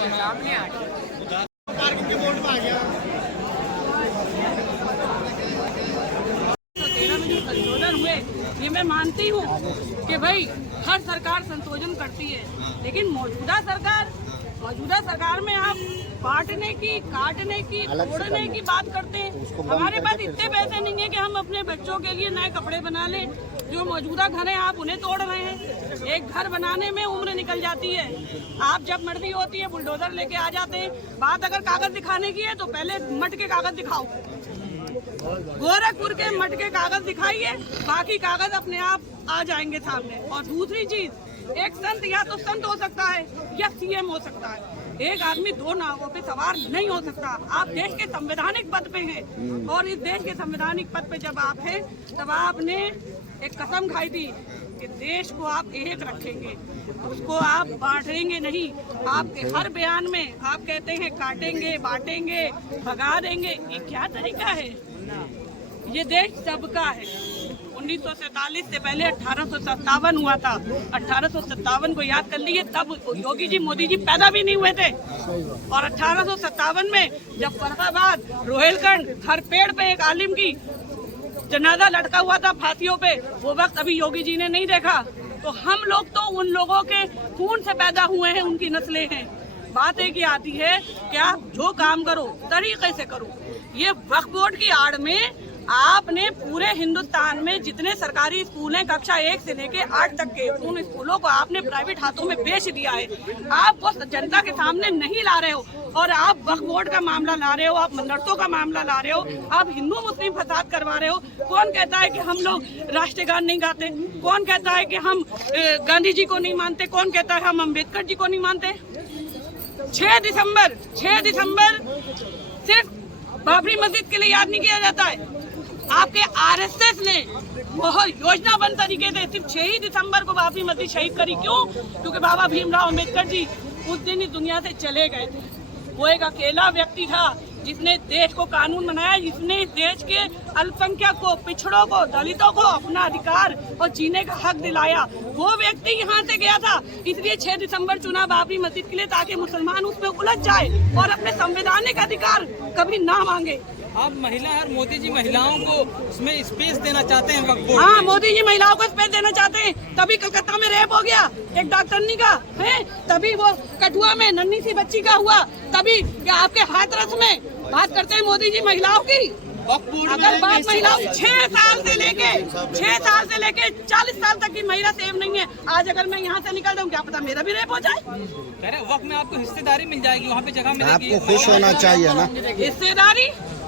सामने आ गया पार्किंग के बोर्ड में आ गया। संशोधन हुए ये मैं मानती हूँ कि भाई हर सरकार संशोधन करती है, लेकिन मौजूदा सरकार में आप बांटने की, काटने की, तोड़ने की बात करते हैं। हमारे पास इतने पैसे नहीं है कि हम अपने बच्चों के लिए नए कपड़े बना लें। जो मौजूदा घर हैं आप उन्हें तोड़ रहे हैं। एक घर बनाने में उम्र निकल जाती है। आप जब मर्जी होती है बुलडोजर लेके आ जाते हैं। बात अगर कागज दिखाने की है तो पहले मट के कागज दिखाओ, गोरखपुर के मट के कागज दिखाइए, बाकी कागज अपने आप आ जाएंगे सामने। और दूसरी चीज, एक संत या तो संत हो सकता है या सीएम हो सकता है। एक आदमी दो नावों पे सवार नहीं हो सकता। आप देश के संवैधानिक पद पे हैं और इस देश के संवैधानिक पद पे जब आप हैं तब आपने एक कसम खाई थी कि देश को आप एक रखेंगे, उसको आप बांटेंगे नहीं। आपके हर बयान में आप कहते हैं काटेंगे, बांटेंगे, भगा देंगे। ये क्या तरीका है? ये देश सबका है। 1947 से पहले 1857 हुआ था। 1857 को याद कर लीजिए, तब योगी जी, मोदी जी पैदा भी नहीं हुए थे। और 1857 में जब फर्रुखाबाद, रोहिलखंड, हर पेड़ पे एक आलिम की जनाजा लटका हुआ था फांसियों पे, वो वक्त अभी योगी जी ने नहीं देखा। तो हम लोग तो उन लोगों के खून से पैदा हुए हैं, उनकी नस्लें हैं। बात एक ही आती है कि आप जो काम करो तरीके से करो। ये वक्फ बोर्ड की आड़ में आपने पूरे हिंदुस्तान में जितने सरकारी स्कूल हैं कक्षा 1 से लेके 8 तक के, उन स्कूलों को आपने प्राइवेट हाथों में बेच दिया है। आप वो जनता के सामने नहीं ला रहे हो और आप वक्फ बोर्ड का मामला ला रहे हो, आप मदरसों का मामला ला रहे हो, आप हिंदू मुस्लिम फसाद करवा रहे हो। कौन कहता है कि हम लोग राष्ट्रीय गान नहीं गाते? कौन कहता है कि हम गांधी जी को नहीं मानते? कौन कहता है हम अम्बेडकर जी को नहीं मानते? 6 दिसंबर सिर्फ बाबरी मस्जिद के लिए याद नहीं किया जाता है। आपके आरएसएस ने बहुत योजनाबद्ध तरीके से सिर्फ 6 ही दिसंबर को बाबरी मस्जिद शहीद करी। क्यों? क्योंकि बाबा भीमराव अम्बेडकर जी उस दिन इस दुनिया से चले गए थे। वो एक अकेला व्यक्ति था जिसने देश को कानून बनाया, जिसने इस देश के अल्पसंख्यक को, पिछड़ों को, दलितों को अपना अधिकार और जीने का हक दिलाया। वो व्यक्ति यहाँ से गया था, इसलिए 6 दिसंबर चुना बाबरी मस्जिद के लिए, ताकि मुसलमान उसमें उलझ जाए और अपने संवैधानिक अधिकार कभी ना मांगे। आप महिला और मोदी जी महिलाओं को उसमें स्पेस देना चाहते हैं वक्फ बोर्ड? हाँ, मोदी जी महिलाओं को स्पेस देना चाहते हैं। तभी कलकत्ता में रेप हो गया एक डॉक्टरनी का है, तभी वो कठुआ में नन्ही सी बच्ची का हुआ, तभी आपके हाथरस में बात करते हैं मोदी जी महिलाओं की। अगर बात महिलाओं 6 साल से लेके 40 साल तक की महिला सेव नहीं है। आज अगर मैं यहाँ से निकल जाऊँ, क्या पता मेरा भी रेप हो जाए। कह रहे वक्त में आपको हिस्सेदारी मिल जाएगी, वहाँ पे जगह मिलेगी। आपको खुश होना चाहिए ना।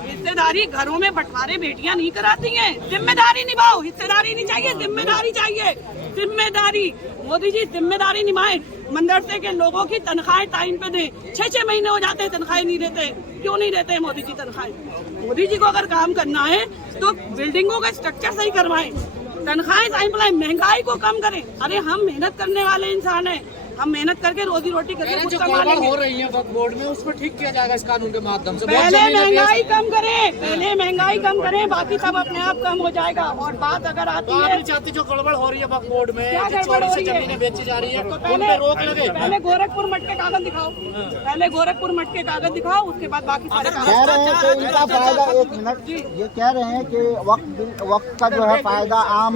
हिस्सेदारी घरों में बंटवारे बेटियां नहीं कराती हैं। जिम्मेदारी निभाओ, हिस्सेदारी नहीं चाहिए, जिम्मेदारी चाहिए। जिम्मेदारी मोदी जी जिम्मेदारी निभाएं। मदरसे के लोगों की तनख्वाहें टाइम पे दें। 6 महीने हो जाते हैं तनख्वाहें नहीं देते। क्यों नहीं देते मोदी जी तनख्वाहें? मोदी जी को अगर काम करना है तो बिल्डिंगों का स्ट्रक्चर सही करवाएं, तनख्वाहें टाइम पर, महंगाई को कम करें। अरे हम मेहनत करने वाले इंसान हैं, हम मेहनत करके रोजी रोटी करके कुछ कमा लेंगे। हो रही है वक्फ बोर्ड में, उसमें ठीक किया जाएगा इस कानून के माध्यम से। पहले महंगाई कम करें, बाकी सब अपने आप कम हो जाएगा। और बात अगर आती है, नहीं चाहती जो गड़बड़ हो रही है वक्फ बोर्ड में, चोरी से जमीनें बेची जा रही है, तो पहले रोक लगे। पहले गोरखपुर मठ के कागज दिखाओ, उसके बाद बाकी सारे कह रहे हैं कि इनका फायदा, एक मिनट, ये कह रहे हैं कि वक्त का जो है फायदा आम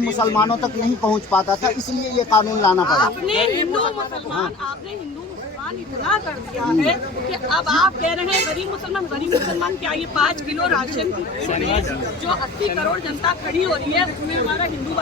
मुसलमानों तक नहीं पहुंच पाता था, इसलिए ये कानून लाना पड़ा। आपने हिंदू मुसलमान इतना कर दिया है कि अब आप कह रहे हैं गरीब मुसलमान क्या? ये 5 किलो राशन की जो 80 करोड़ जनता खड़ी हो रही है, उसमें हमारा हिंदू